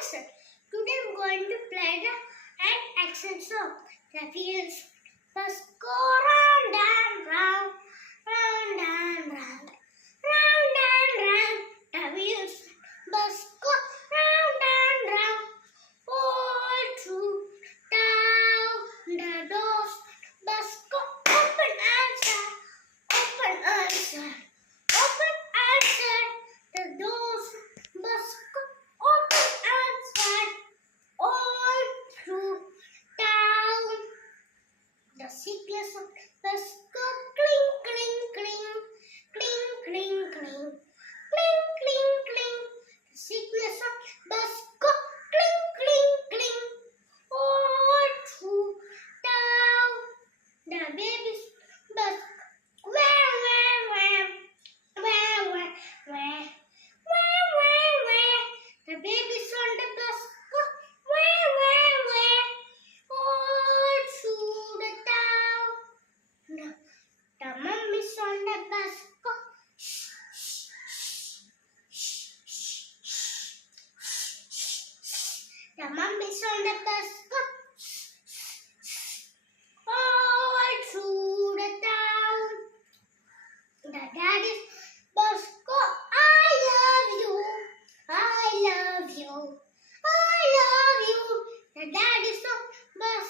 answer. Today I'm going to play the an action song. The wheels must go round and round, round and round, round and round. The wheels must go round and round, all through town. The doors must go open and shut, open and shut, open and shut. The doors must go open and shut, all through town. The cyclists must go cling, cling, cling, cling, cling, cling, cling, cling, cling. The cyclists must go cling, cling, cling, all through town. The babies must wah, wah, wah, wah, wah, wah, wah, wah, wah. The babies on the bus go wah, wah, wah, all through the town. The mummies on the bus go shh, shh, shh, shh, shh, shh. The mummies on the bus go all through the town. The daddy's bus go, I love you, I love you, I love you. The daddy's bus